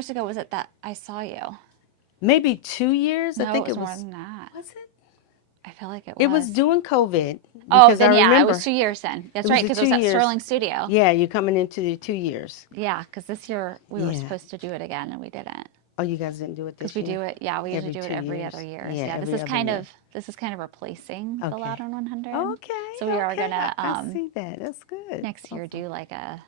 years ago was it that I saw you? Maybe 2 years. No, I think it was it more was. than that. Was it? I feel like it It was was. during COVID Oh, because then I yeah, it was remember 2 years then. it That's was right, the because it two was at years. Sterling Studio. Yeah, you're coming into the 2 years. Yeah, because this year we were Yeah. supposed to do it again and we didn't. Oh, you guys didn't do it Because this we year? do it, yeah, we usually Every do it two every other years. years. Yeah, Yeah, every other year. this is kind of replacing the Okay. Loud on 100. Okay. So we are Okay. gonna I see that. That's good. next year Awesome. do like a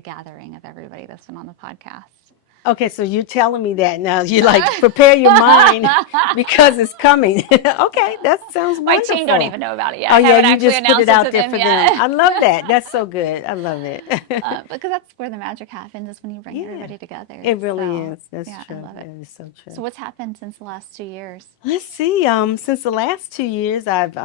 gathering of everybody that's been on the podcast. Okay, so you're telling me that now. You like prepare your mind because it's coming. Okay, that sounds My team don't wonderful. even know about it yet. Oh I yeah, haven't you actually just put it announced it out to there them for them. yet. I love that. That's so good. I love it. Because that's where the magic happens is when you bring Yeah, everybody together. it really So is. That's yeah, I true. love it. That is so true. So what's happened since the last 2 years? Let's see. Since the last 2 years, I've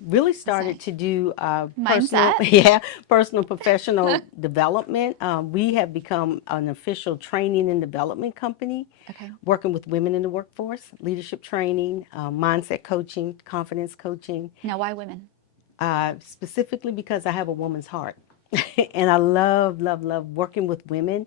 really started Say to do personal, mindset. yeah, personal professional development. We have become an official training and development company, Okay. working with women in the workforce, leadership training, mindset coaching, confidence coaching. Now, why women? Specifically because I have a woman's heart, and I love, love, love working with women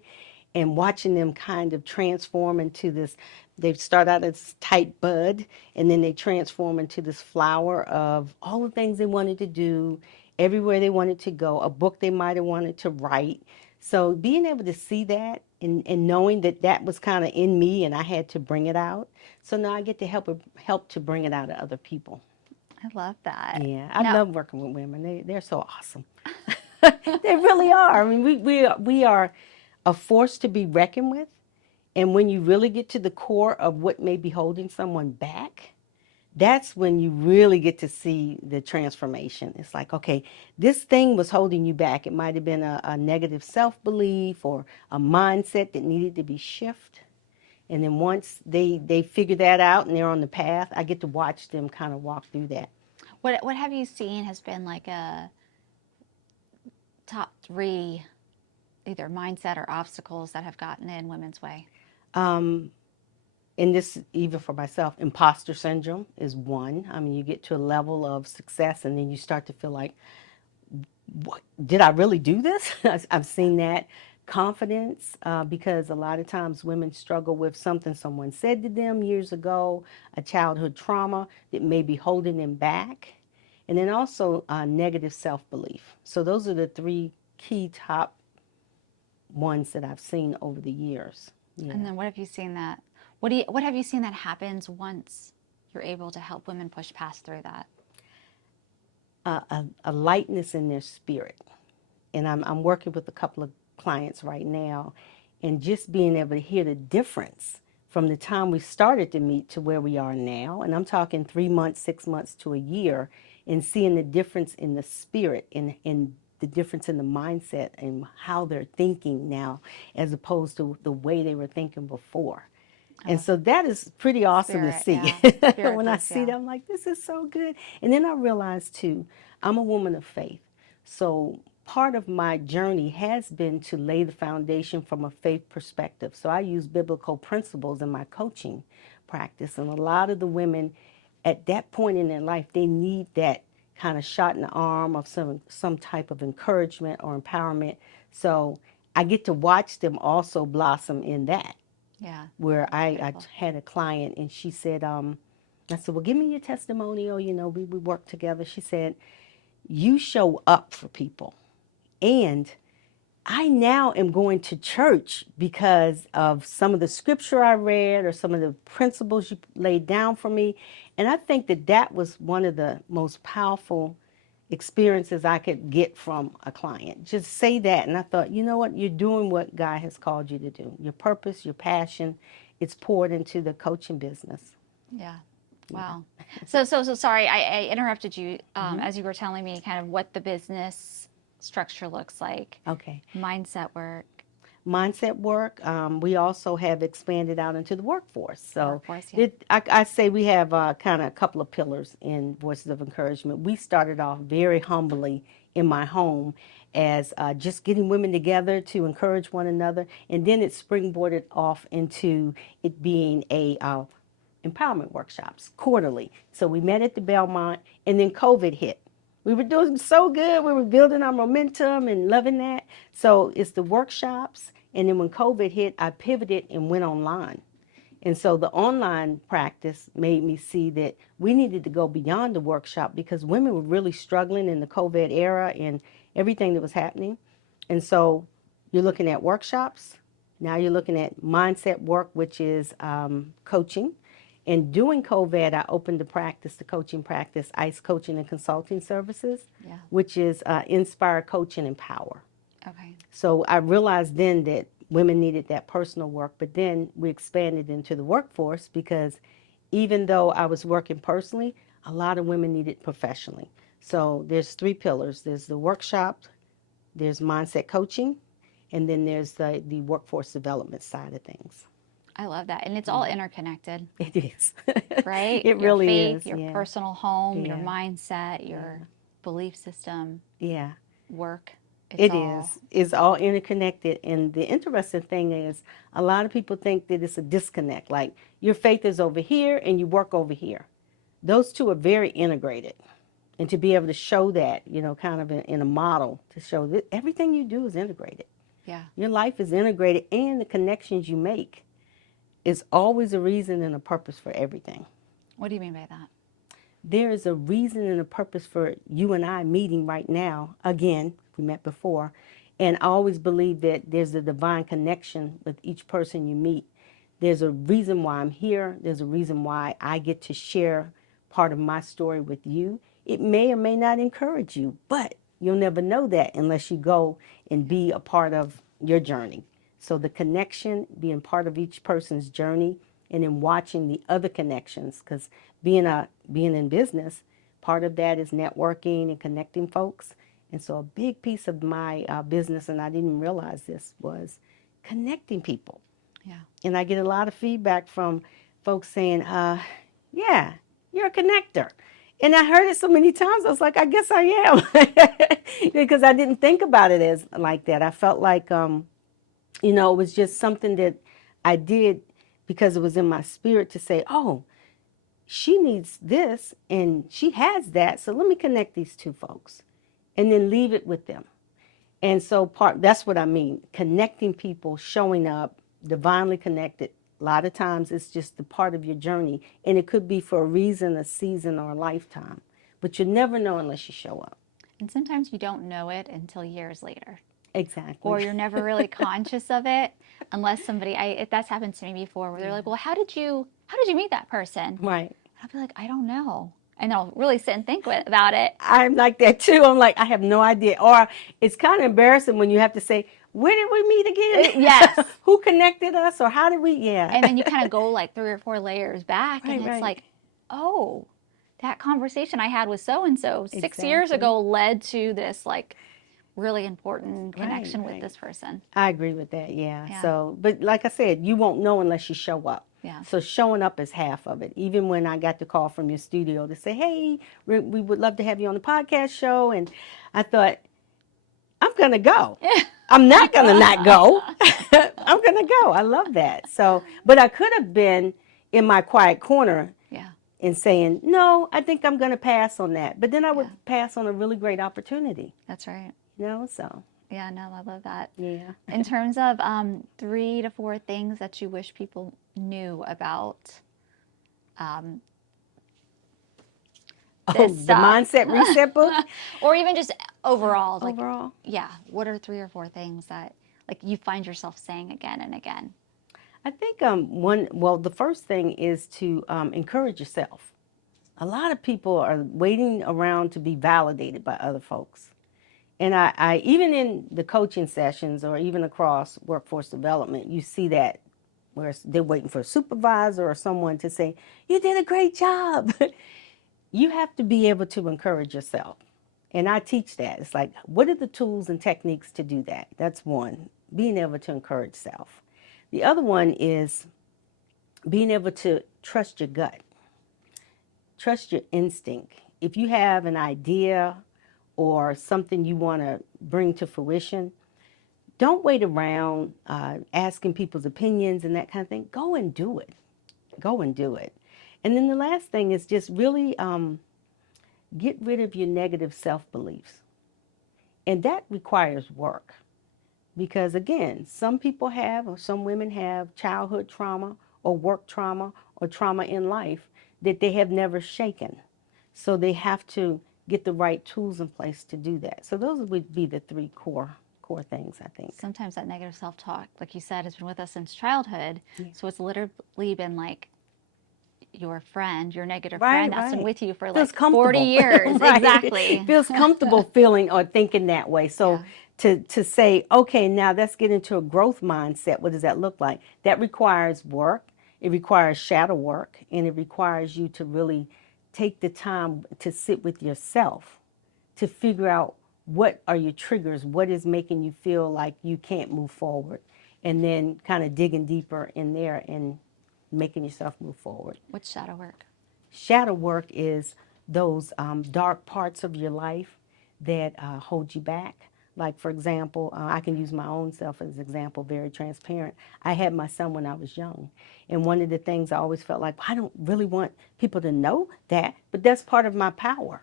and watching them kind of transform into this. They start out as tight bud, and then they transform into this flower of all the things they wanted to do, everywhere they wanted to go, a book they might have wanted to write. So being able to see that and knowing that that was kind of in me and I had to bring it out. So now I get to help to bring it out to other people. I love that. Yeah, I Now, love working with women. They're so awesome. They really are. I mean, we are a force to be reckoned with. And when you really get to the core of what may be holding someone back, that's when you really get to see the transformation. It's like, okay, this thing was holding you back. It might have been a negative self-belief or a mindset that needed to be shifted. And then once they figure that out and they're on the path, I get to watch them kind of walk through that. what have you seen has been like a top three either mindset or obstacles that have gotten in women's way? Um, and this, even for myself, imposter syndrome is one. I mean, you get to a level of success and then you start to feel like, what, did I really do this? I've Yeah. seen that. Confidence, because a lot of times women struggle with something someone said to them years ago, a childhood trauma that may be holding them back, and then also negative self-belief. So those are the three key top ones that I've seen over the years. Yeah. And then what have you seen that what have you seen that happens once you're able to help women push past through that? A lightness in their spirit. And I'm working with a couple of clients right now, and just being able to hear the difference from the time we started to meet to where we are now. And I'm talking 3 months, 6 months to a year, and seeing the difference in the spirit and the difference in the mindset and how they're thinking now as opposed to the way they were thinking before. And so that is pretty awesome to Spirit, see. yeah. Spirit When I piece, see yeah. that, I'm like, this is so good. And then I realized too, I'm a woman of faith. So part of my journey has been to lay the foundation from a faith perspective. So I use biblical principles in my coaching practice. And a lot of the women at that point in their life, they need that kind of shot in the arm of some type of encouragement or empowerment. So I get to watch them also blossom in that, Yeah. where That's I beautiful. had a client and she said, I said, well, give me your testimonial. You know, we work together. She said, you show up for people. And I now am going to church because of some of the scripture I read or some of the principles you laid down for me. And I think that that was one of the most powerful experiences I could get from a client. Just say that. And I thought, you know what? You're doing what God has called you to do. Your purpose, your passion, it's poured into the coaching business. Yeah. Wow. So sorry, I interrupted you as you were telling me kind of what the business structure looks like. Okay. Mindset work, Mindset work. We also have expanded out into the workforce. So workforce, yeah. I say we have kind of a couple of pillars in Voices of Encouragement. We started off very humbly in my home as just getting women together to encourage one another, and then it springboarded off into it being a empowerment workshops quarterly. So we met at the Belmont, and then COVID hit. We were doing so good. We were building our momentum and loving that. So it's the workshops. And then when COVID hit, I pivoted and went online. And so the online practice made me see that we needed to go beyond the workshop because women were really struggling in the COVID era and everything that was happening. And so you're looking at workshops. Now you're looking at mindset work, which is coaching. And doing COVID, I opened the coaching practice, ICE Coaching and Consulting Services, Yeah. which is Inspire, Coach, and Empower. Okay. So I realized then that women needed that personal work, but then we expanded into the workforce because even though I was working personally, a lot of women needed professionally. So there's 3 pillars. There's the workshop, there's mindset coaching, and then there's the workforce development side of things. I love that. And it's all interconnected, It is. right? It Your really faith, is. your Yeah. personal home, your Yeah. mindset, your belief system, Yeah. work. It is. It's all interconnected. And the interesting thing is, a lot of people think that it's a disconnect. Like your faith is over here and you work over here. Those two are very integrated. And to be able to show that, kind of in a model to show that everything you do is integrated. Yeah. Your life is integrated and the connections you make is always a reason and a purpose for everything. What do you mean by that? There is a reason and a purpose for you and I meeting right now. Again, we met before. And I always believe that there's a divine connection with each person you meet. There's a reason why I'm here. There's a reason why I get to share part of my story with you. It may or may not encourage you, but you'll never know that unless you go and be a part of your journey. So the connection, being part of each person's journey, and then watching the other connections, because being in business, part of that is networking and connecting folks. And so a big piece of my business, and I didn't realize this, was connecting people. Yeah. And I get a lot of feedback from folks saying, yeah, you're a connector. And I heard it so many times, I was like, I guess I am. Because I didn't think about it as like that. I felt like, it was just something that I did because it was in my spirit to say, oh, she needs this and she has that. So let me connect these 2 folks and then leave it with them. And so that's what I mean. Connecting people, showing up, divinely connected. A lot of times it's just the part of your journey. And it could be for a reason, a season, or a lifetime. But you never know unless you show up. And sometimes you don't know it until years later. Exactly. Or you're never really conscious of it unless that's happened to me before where they're like, well, how did you meet that person? Right. And I'll be like, I don't know. And I'll really sit and think about it. I'm like that too. I'm like, I have no idea. Or it's kind of embarrassing when you have to say, where did we meet again? Yes. Who connected us or how did we? Yeah. And then you kind of go like 3 or 4 layers back and it's Right. like, oh, that conversation I had with so-and-so 6 years Exactly. ago led to this like really important connection Right. with this person. I agree with that. Yeah. Yeah. So, but like I said, you won't know unless you show up. Yeah. So showing up is half of it. Even when I got the call from your studio to say, hey, we would love to have you on the podcast show. And I thought, I'm going to go. I'm not going to not go. I'm going to go. I love that. So, but I could have been in my quiet corner Yeah. and saying, no, I think I'm going to pass on that. But then I would Yeah. pass on a really great opportunity, That's right. so. Yeah, no, I love that. Yeah. In terms of 3 to 4 things that you wish people knew about The stuff. Mindset Reset book? or even just overall, like, Overall? yeah, what are 3 or 4 things that like you find yourself saying again and again? I think the first thing is to encourage yourself. A lot of people are waiting around to be validated by other folks. And I even in the coaching sessions or even across workforce development, you see that where they're waiting for a supervisor or someone to say, you did a great job. You have to be able to encourage yourself. And I teach that. It's like, what are the tools and techniques to do that? That's one, being able to encourage self. The other one is being able to trust your gut, trust your instinct. If you have an idea or something you want to bring to fruition, don't wait around asking people's opinions and that kind of thing. Go and do it. Go and do it. And then the last thing is just really get rid of your negative self-beliefs. And that requires work. Because again, some people have, or some women have, childhood trauma or work trauma or trauma in life that they have never shaken. So they have to get the right tools in place to do that. So those would be the three core things, I think. Sometimes that negative self-talk, like you said, has been with us since childhood. Yeah. So it's literally been like your friend, your negative Right, friend that's been right. with you for Feels like 40 comfortable. years. Right. Exactly. Feels comfortable feeling or thinking that way. So to say, okay, now let's get into a growth mindset. What does that look like? That requires work. It requires shadow work, and it requires you to really take the time to sit with yourself to figure out what are your triggers, what is making you feel like you can't move forward, and then kind of digging deeper in there and making yourself move forward. What's shadow work? Shadow work is those dark parts of your life that hold you back. Like, for example, I can use my own self as an example, very transparent. I had my son when I was young. And one of the things I always felt like, I don't really want people to know that, but that's part of my power.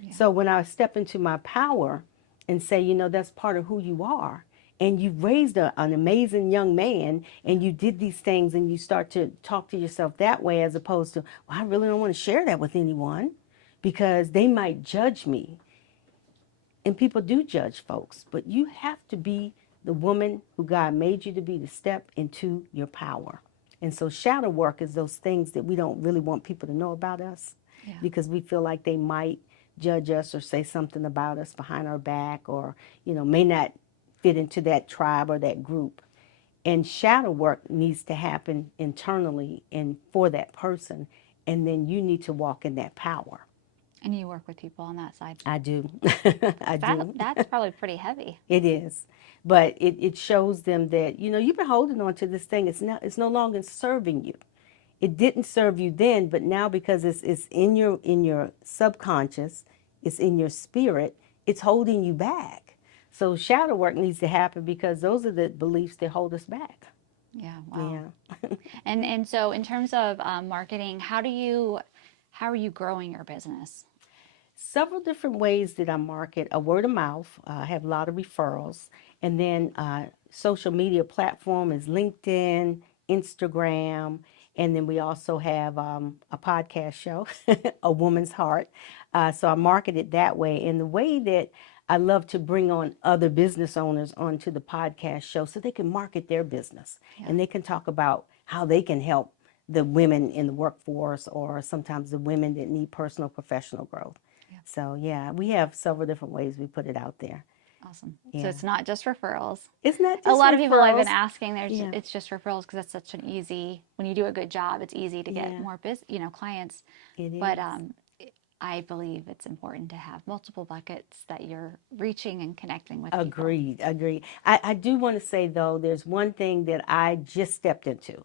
Yeah. So when I step into my power and say, you know, that's part of who you are, and you've raised an amazing young man, and you did these things, and you start to talk to yourself that way, as opposed to, well, I really don't want to share that with anyone because they might judge me. And people do judge folks, but you have to be the woman who God made you to be, to step into your power. And so shadow work is those things that we don't really want people to know about us because we feel like they might judge us or say something about us behind our back, or, you know, may not fit into that tribe or that group. And shadow work needs to happen internally and for that person. And then you need to walk in that power. And you work with people on that side. I do. I do. That's probably pretty heavy. It is. But it shows them that, you know, you've been holding on to this thing. It's no longer serving you. It didn't serve you then, but now because it's in your subconscious, it's in your spirit, it's holding you back. So shadow work needs to happen because those are the beliefs that hold us back. Yeah. Wow. Yeah. And so in terms of marketing, how are you growing your business? Several different ways that I market. A word of mouth. I have a lot of referrals. And then social media platform is LinkedIn, Instagram, and then we also have a podcast show, A Woman's Heart. So I market it that way. And the way that I love to bring on other business owners onto the podcast show so they can market their business and they can talk about how they can help the women in the workforce, or sometimes the women that need personal professional growth. So yeah, we have several different ways we put it out there. Awesome. Yeah. So it's not just referrals. It's not just a lot of people I've been referrals. asking, it's just referrals because that's such an easy, when you do a good job, it's easy to get more clients. It is. But I believe it's important to have multiple buckets that you're reaching and connecting with people. Agreed. I do want to say, though, there's one thing that I just stepped into.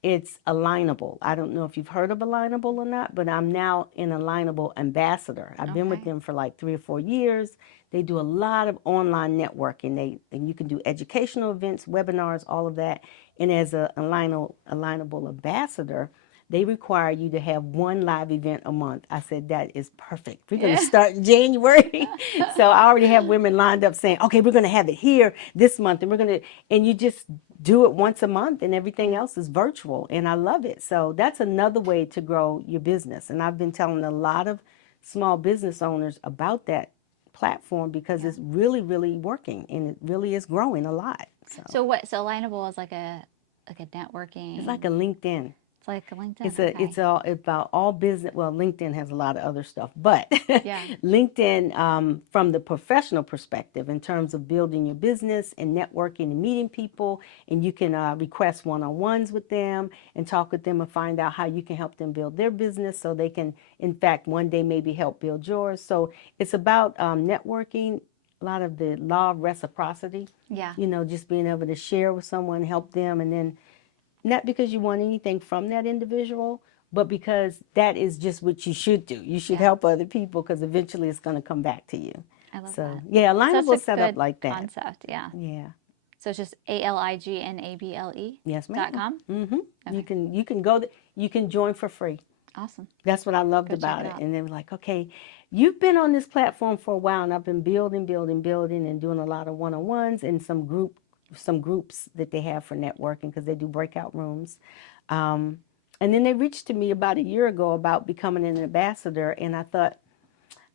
It's Alignable. I don't know if you've heard of Alignable or not, but I'm now an Alignable ambassador. I've been with them for like 3 or 4 years. They do a lot of online networking. And you can do educational events, webinars, all of that. And as an Alignable ambassador, they require you to have one live event a month. I said, that is perfect. We're going to start in January. So I already have women lined up saying, okay, we're going to have it here this month. And you just do it once a month, and everything else is virtual. And I love it. So that's another way to grow your business. And I've been telling a lot of small business owners about that platform because it's really, really working, and it really is growing a lot. So Alignable is like a networking. It's like a LinkedIn. It's like a LinkedIn. It's all about all business. Well, LinkedIn has a lot of other stuff, but LinkedIn, from the professional perspective, in terms of building your business and networking and meeting people, and you can request one-on-ones with them and talk with them and find out how you can help them build their business, so they can, in fact, one day maybe help build yours. So it's about networking. A lot of the law of reciprocity. Yeah. You know, just being able to share with someone, help them, and then. Not because you want anything from that individual, but because that is just what you should do. You should help other people, because eventually it's going to come back to you. I love that. Yeah, Alignable set up like that. Concept, yeah. Yeah. So it's just ALIGNABLE. Yes, ma'am. .com? Mm-hmm. Okay. You can go. You can join for free. Awesome. That's what I loved Go about check it. it out. And they were like, okay, You've been on this platform for a while, and I've been building, and doing a lot of one-on-ones and some groups that they have for networking because they do breakout rooms. Um, and then they reached to me about a year ago about becoming an ambassador, and I thought,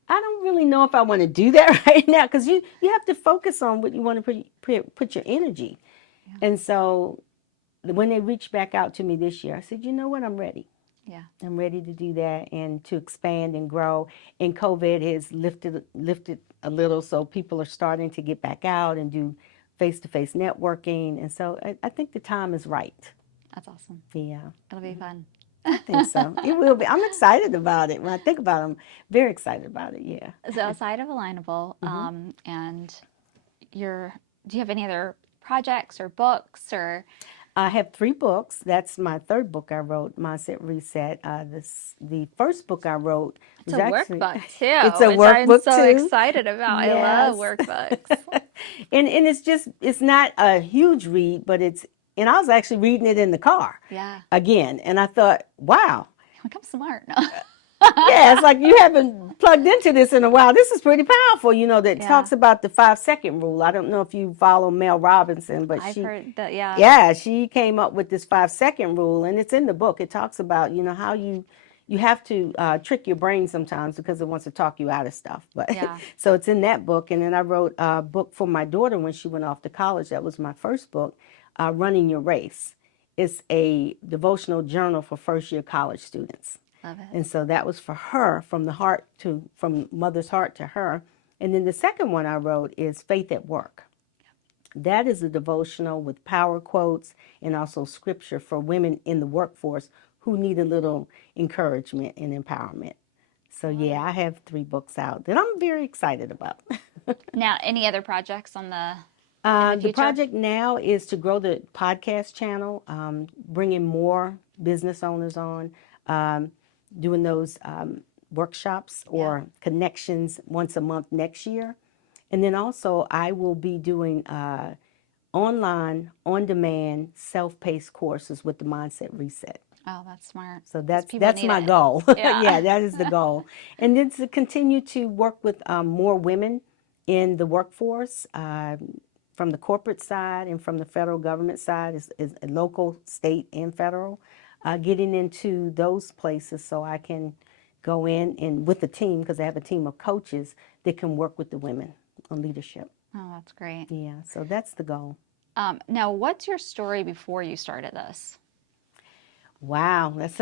I don't really know if I want to do that right now because you have to focus on what you want to put your energy. Yeah. And so when they reached back out to me this year, I said, you know what, I'm ready. Yeah. I'm ready to do that and to expand and grow. And COVID has lifted a little, so people are starting to get back out and do face-to-face networking. And so I think the time is right. That's awesome. Yeah. It'll be fun. I think so. It will be. I'm excited about it. When I think about it, I'm very excited about it. Yeah. So outside of Alignable, and do you have any other projects or books or? I have 3 books. That's my 3rd book I wrote, Mindset Reset. The first book I wrote It's was a actually workbook too, it's a which I'm workbook so too. excited about. I love Yes. workbooks. And it's not a huge read, but and I was actually reading it in the car Yeah. again, and I thought, wow. Like I'm smart. Yeah, it's like you haven't plugged into this in a while. This is pretty powerful, that Yeah. talks about the 5-second rule. I don't know if you follow Mel Robinson, but I've heard that. Yeah. yeah, she came up with this 5-second rule, and it's in the book. It talks about, how you have to trick your brain sometimes because it wants to talk you out of stuff. But Yeah. so it's in that book, and then I wrote a book for my daughter when she went off to college. That was my first book, Running Your Race. It's a devotional journal for first-year college students. Love it. And so that was for her, from mother's heart to her. And then the second one I wrote is Faith at Work. That is a devotional with power quotes and also scripture for women in the workforce who need a little encouragement and empowerment. So yeah, I have 3 books out that I'm very excited about. Now, any other projects on the The future? project now is to grow the podcast channel, bringing more business owners on, doing those workshops or connections once a month next year. And then also I will be doing online, on-demand, self-paced courses with the Mindset Reset. Oh, that's smart. So 'Cause that's people need my it. goal. Yeah. Yeah, that is the goal. And then to continue to work with more women in the workforce, from the corporate side and from the federal government side, is local, state, and federal, getting into those places so I can go in and with the team, because I have a team of coaches that can work with the women on leadership. Oh, that's great. Yeah, so that's the goal. Now, what's your story before you started this? Wow, that's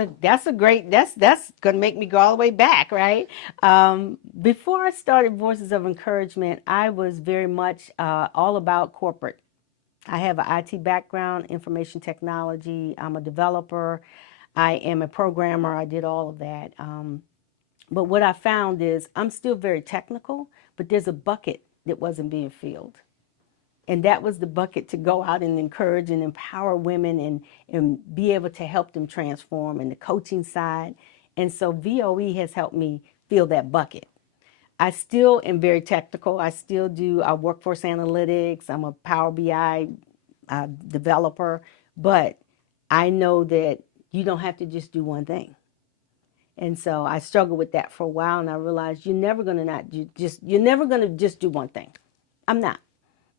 gonna make me go all the way back, right? Before I started Voices of Encouragement, I was very much all about corporate. I have an IT background, information technology. I'm a developer. I am a programmer. I did all of that. But what I found is I'm still very technical, but there's a bucket that wasn't being filled. And that was the bucket to go out and encourage and empower women and be able to help them transform in the coaching side. And so VOE has helped me fill that bucket. I still am very technical. I still do workforce analytics. I'm a Power BI developer. But I know that you don't have to just do one thing. And so I struggled with that for a while, and I realized you're never going to just do one thing. I'm not.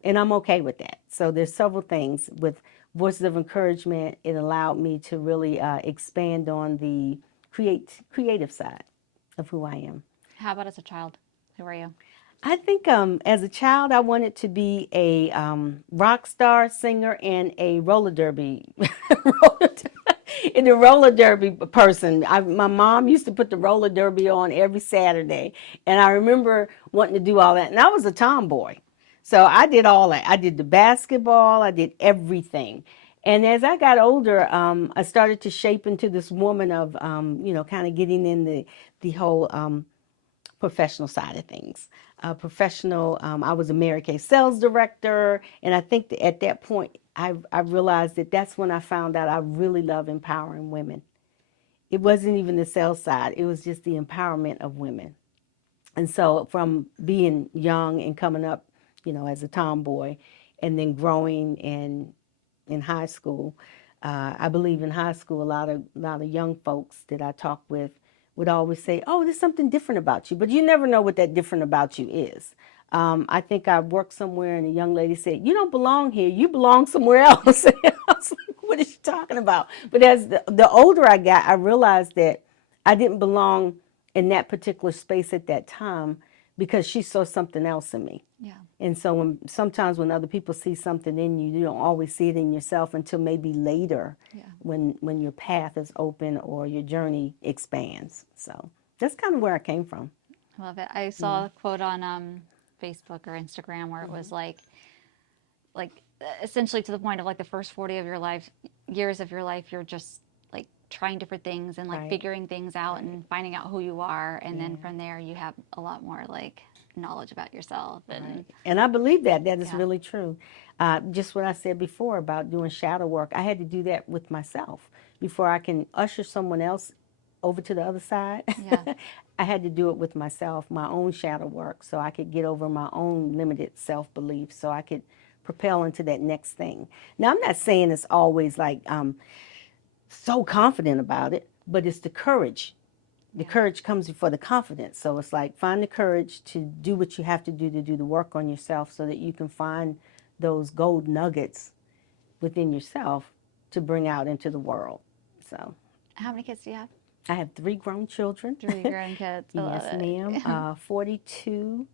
And I'm okay with that. So there's several things. With Voices of Encouragement, it allowed me to really expand on the creative side of who I am. How about as a child? Who were you? I think as a child, I wanted to be a rock star singer and a roller derby person. My mom used to put the roller derby on every Saturday, and I remember wanting to do all that. And I was a tomboy. So I did all that. I did the basketball. I did everything. And as I got older, I started to shape into this woman of, kind of getting in the whole professional side of things. I was a Mary Kay sales director. And I think that at that point, I realized that that's when I found out I really love empowering women. It wasn't even the sales side. It was just the empowerment of women. And so from being young and coming up, as a tomboy, and then growing in high school, I believe in high school, a lot of young folks that I talk with would always say, oh, there's something different about you, but you never know what that different about you is. I think I worked somewhere and a young lady said, you don't belong here, you belong somewhere else. I was like, what is she talking about? But as the older I got, I realized that I didn't belong in that particular space at that time because she saw something else in me. Yeah. And so sometimes when other people see something in you, you don't always see it in yourself until maybe later, Yeah. when your path is open or your journey expands. So that's kind of where I came from. I love it. I saw a quote on Facebook or Instagram where it was like essentially to the point of like the first 40 of your life, years of your life, you're just like trying different things and like Right. figuring things out and finding out who you are. And then Yeah. from there, you have a lot more like knowledge about yourself. And Right. And I believe that is Yeah. really true. Just what I said before about doing shadow work, I had to do that with myself before I can usher someone else over to the other side. Yeah. I had to do it with myself, my own shadow work, so I could get over my own limited self-belief, so I could propel into that next thing. Now, I'm not saying it's always like so confident about it, but it's the courage. The courage comes before the confidence. So it's like find the courage to do what you have to do the work on yourself so that you can find those gold nuggets within yourself to bring out into the world. So How many kids do you have? I have 3 grown children. 3 grown kids. I love Yes, it. ma'am. 42,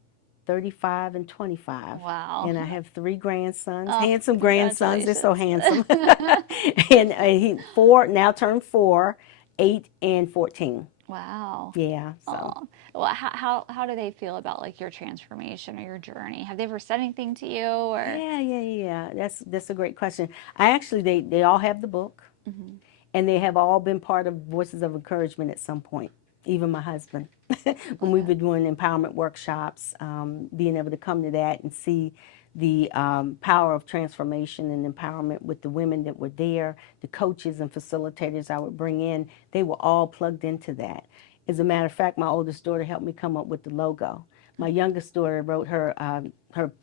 35, and 25. Wow. And I have 3 grandsons, Oh, handsome grandsons. They're so congratulations. handsome. And he 4 now turned 4, 8, and 14. Wow. Yeah. So. Aw. Well, how do they feel about like your transformation or your journey? Have they ever said anything to you or? Yeah. That's a great question. I actually they all have the book, and they have all been part of Voices of Encouragement at some point. Even my husband, when we've been doing empowerment workshops, being able to come to that and see the power of transformation and empowerment with the women that were there, the coaches and facilitators I would bring in, they were all plugged into that. As a matter of fact, my oldest daughter helped me come up with the logo. My youngest daughter wrote her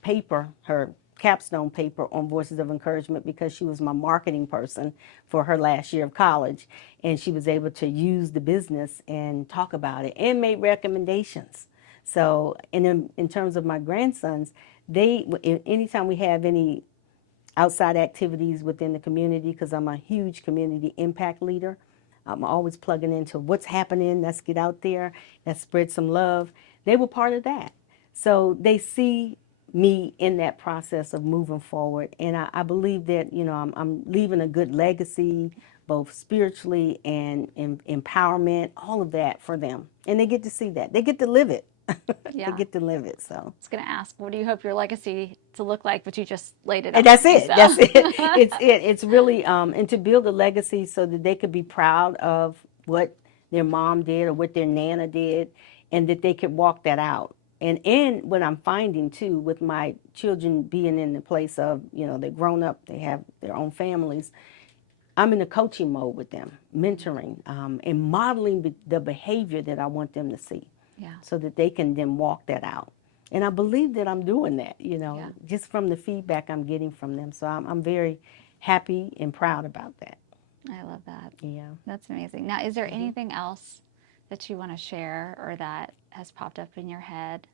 paper, her capstone paper on Voices of Encouragement because she was my marketing person for her last year of college, and she was able to use the business and talk about it and make recommendations. So, in terms of my grandsons, anytime we have any outside activities within the community, because I'm a huge community impact leader, I'm always plugging into what's happening. Let's get out there. Let's spread some love. They were part of that. So they see me in that process of moving forward. And I believe that, I'm leaving a good legacy, both spiritually and empowerment, all of that for them. And they get to see that. They get to live it. Yeah. They get to live it. So. I was going to ask, what do you hope your legacy to look like? But you just laid it out. And that's for me, it. so. That's it. It's it. It's really and to build a legacy so that they could be proud of what their mom did or what their nana did, and that they could walk that out. And what I'm finding too, with my children being in the place of, they're grown up, they have their own families. I'm in a coaching mode with them, mentoring, and modeling the behavior that I want them to see. Yeah. So that they can then walk that out. And I believe that I'm doing that, Yeah. just from the feedback I'm getting from them. So I'm very happy and proud about that. I love that. Yeah. That's amazing. Now, is there anything else that you want to share or that has popped up in your head?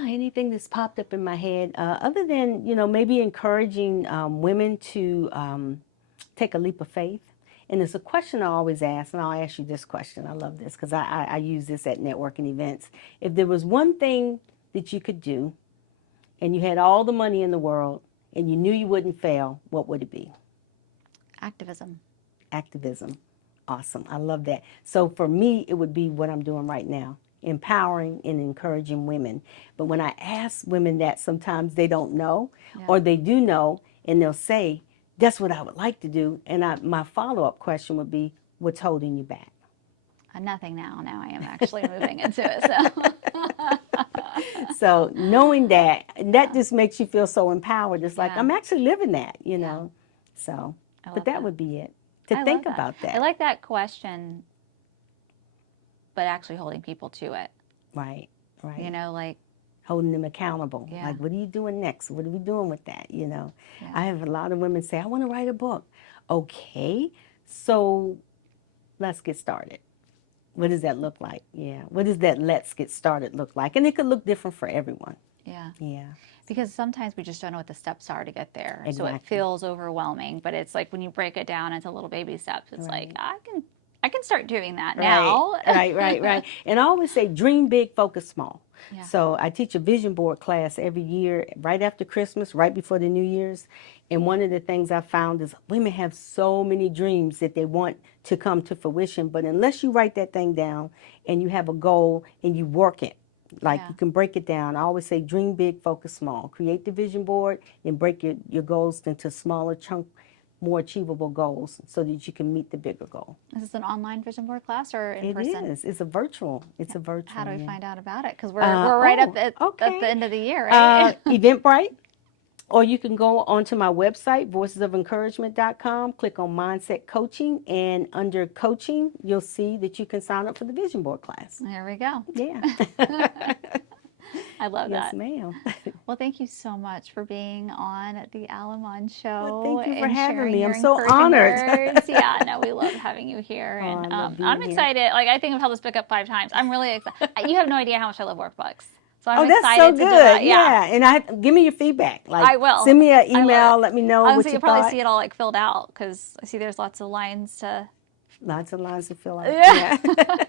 Anything that's popped up in my head, other than, maybe encouraging women to take a leap of faith. And it's a question I always ask, and I'll ask you this question. I love this because I use this at networking events. If there was one thing that you could do and you had all the money in the world and you knew you wouldn't fail, what would it be? Activism. Activism. Awesome. I love that. So for me, it would be what I'm doing right now, empowering and encouraging women. But when I ask women that, sometimes they don't know, or they do know, and they'll say, that's what I would like to do. And my follow-up question would be, what's holding you back? Nothing now. Now I am actually moving into it. So, So knowing that just makes you feel so empowered. It's like, Yeah. I'm actually living that, So, I love but that that. would be it, I to love think that. about that. I like that question, but actually holding people to it. Right. Like, Holding them accountable. Yeah. Like, what are you doing next? What are we doing with that? Yeah. I have a lot of women say, I want to write a book. Okay, so let's get started. What does that look like? Yeah. What does that let's get started look like? And it could look different for everyone. Yeah. Yeah. Because sometimes we just don't know what the steps are to get there. So it Exactly. feels overwhelming, but it's like when you break it down into little baby steps, it's like, Right. I can start doing that Right, now. right. And I always say dream big, focus small. Yeah. So I teach a vision board class every year, right after Christmas, right before the New Year's. And one of the things I found is women have so many dreams that they want to come to fruition, but unless you write that thing down and you have a goal and you work it, like Yeah. you can break it down. I always say dream big, focus small. Create the vision board and break your goals into smaller chunk, more achievable goals so that you can meet the bigger goal. Is this an online vision board class or in It person? is. It's a virtual. It's a virtual. How do we yeah. find out about it? Because we're right up at Okay. the end of the year, right? Eventbrite, or you can go onto my website, voicesoфencouragement.com, click on Mindset Coaching, and under Coaching, you'll see that you can sign up for the Vision Board class. There we go. Yeah. I love Yes, that. ma'am. Well, thank you so much for being on the Alamon Show. Well, thank you for and having sharing me. your I'm so encouraging honored. words. Yeah, no, we love having you here. Oh, And I love being I'm here. excited. Like, I think I've held this book up 5 times. I'm really excited. You have no idea how much I love workbooks. So I'm Oh, that's excited so to good. do it. Yeah. And give me your feedback. Like, I will. Send me an I will. email. Let me know what Honestly, you you'll probably thought. see it all like filled out because I see there's lots of lines to. Lots of lines to fill out. Yeah. Yeah.